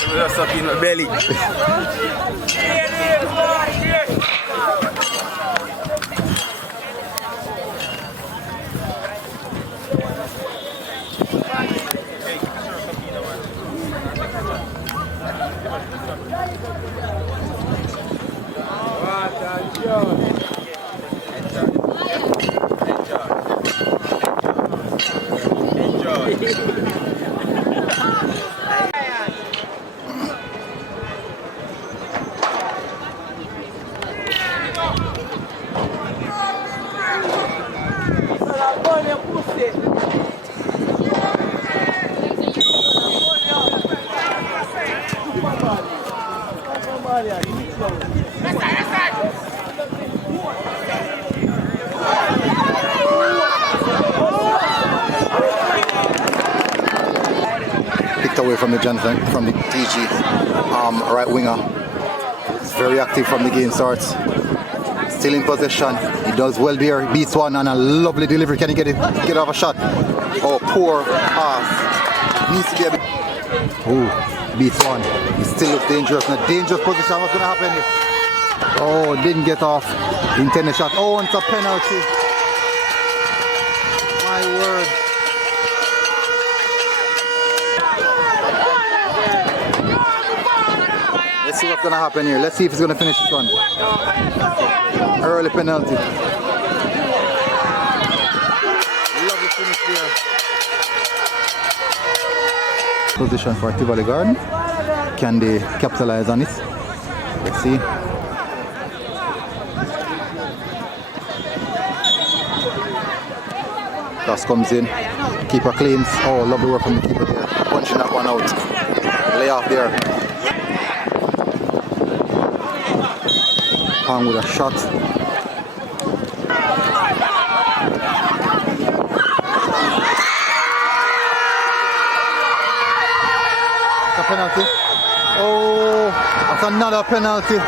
Just up in my belly. Picked away from the Jonathan, from the DG right winger. He's very active from the game starts. Still in possession. He does well there. Beats one and a lovely delivery. Can he get off a shot? Oh, poor pass. Needs to be a bit. Oh, beats one. He still looks dangerous. In a dangerous position. What's going to happen here? Oh, didn't get off. Intended shot. Oh, and it's a penalty. My word. Let's see what's going to happen here. Let's see if he's going to finish this one. Early penalty. Lovely finish there. Position for Tivoli Garden. Can they capitalize on it? Let's see. Cross comes in. Keeper claims. Oh, lovely work from the keeper there. Punching that one out. Lay off there. Pang with a shot. A penalty. Oh, that's another penalty.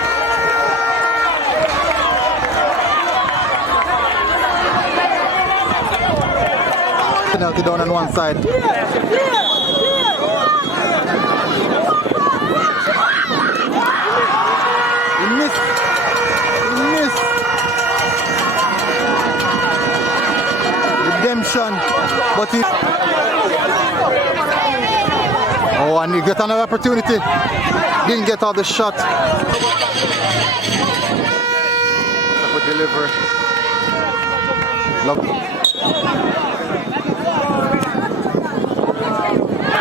Penalty down on one side. He missed. Redemption, but he. Oh, and he got another opportunity. Didn't get all the shot. Good delivery. Love.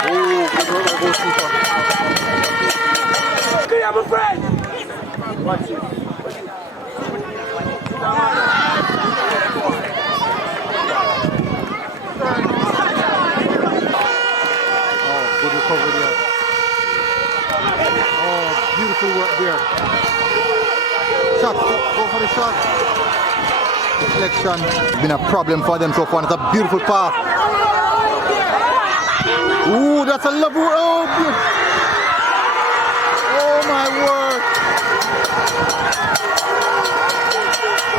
Oh, good work by goalkeeper. Okay, I'm a friend. Watch it. Good recovery there. Oh, beautiful work there. Shot, go for the shot. Deflection. It's been a problem for them so far. It's a beautiful pass. Ooh, that's a lovely work. Oh, beautiful. Oh my word.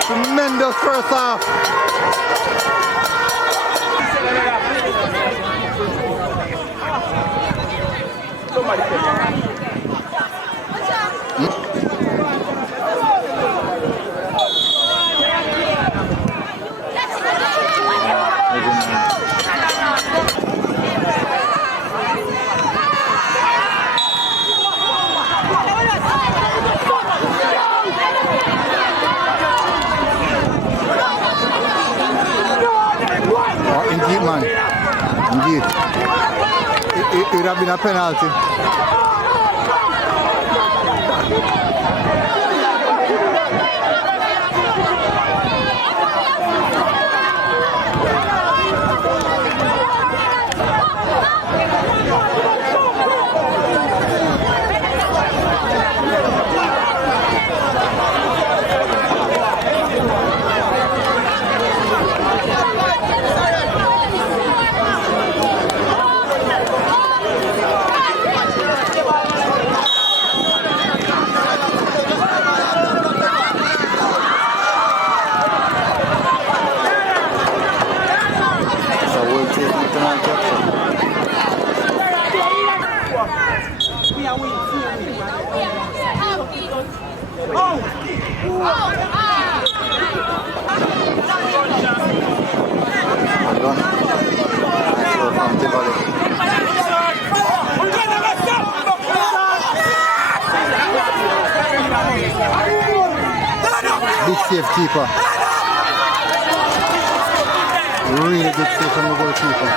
Tremendous first half. Somebody take it. Indeed, man. Indeed. It would have been a penalty. Done. Nice work from Tivoli. Big save keeper. Really good save from the goalkeeper.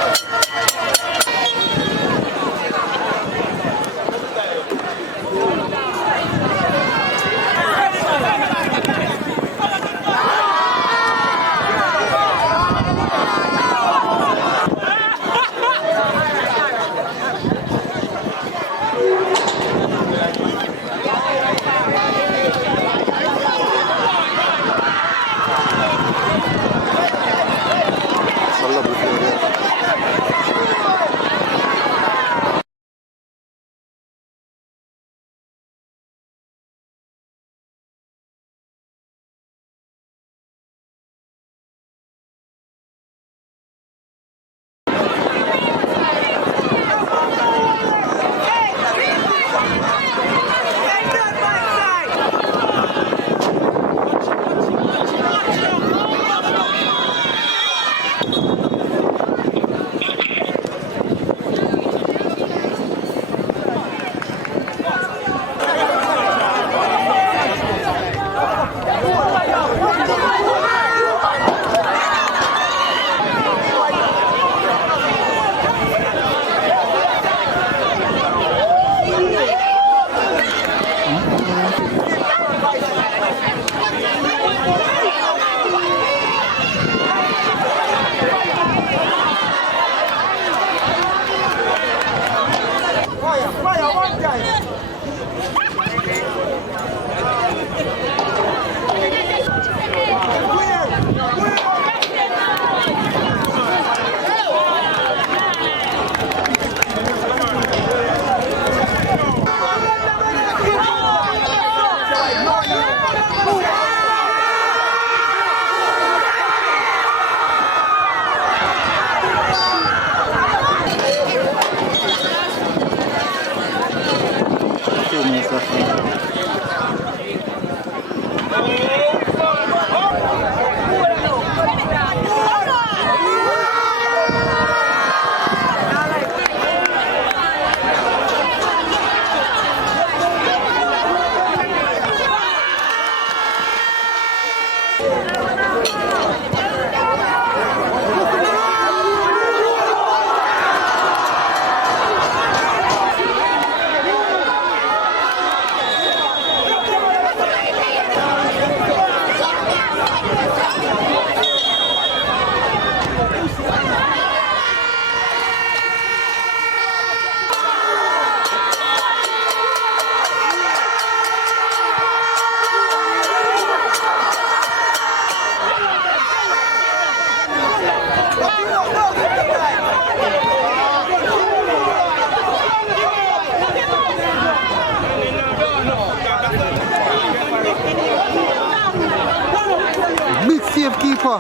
Big save keeper.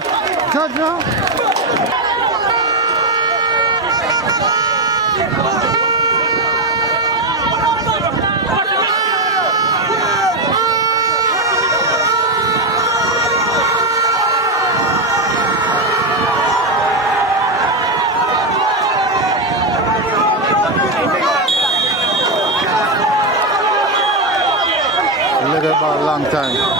Judge. Look at about a long time.